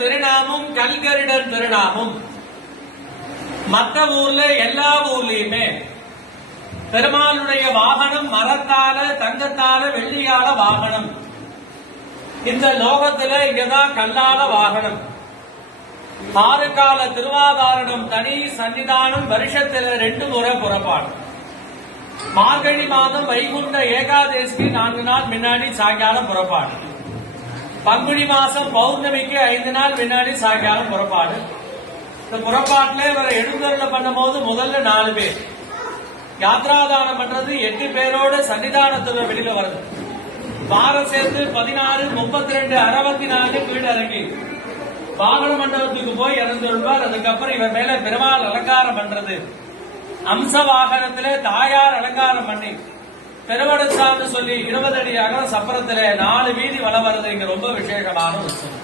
திருநாமம் கல்கருடன் திருநாமம் மற்ற ஊர்ல எல்லா ஊர்லயுமே பெருமாளுடைய வாகனம் மரத்தால தங்கத்தால வெள்ளியால வாகனம். இந்த லோகத்துல இங்கதான் கல்லால வாகனம். 6 கால திருவாதாரணம் தனி சன்னிதானம் வருஷத்துல 2 முறை புறப்பாடு. மார்கழி மாதம் வைகுண்ட ஏகாதேசிக்கு 4 நாள் முன்னாடி சாயங்காலம் புறப்பாடு. பங்குனி மாசம் பௌர்ணமிக்கு 5 நாள் முன்னாடி சாயங்காலம் புறப்பாடு. இந்த புறப்பாட்டுல இவரை எழுந்தருள பண்ணும் போது முதல்ல 4 பேர் யாத்ராதானம் பண்றது 8 பேரோட சன்னிதானத்துல வெளியில வருது. வாரம் சேர்ந்து 16, 32, 64 வீடு இறங்கி வாகன மண்டபத்துக்கு போய் இறந்துள்ளார். அதுக்கப்புறம் இவர் மேல பெருமாள் அலங்காரம் பண்றது, அம்ச வாகனத்திலே தாயார் அலங்காரம் பண்ணி பெருவடசான்னு சொல்லி 20 அடி அகல சப்பரத்திலே 4 வீதி வளம் வருது. இங்க ரொம்ப விசேஷமான உற்சவம்.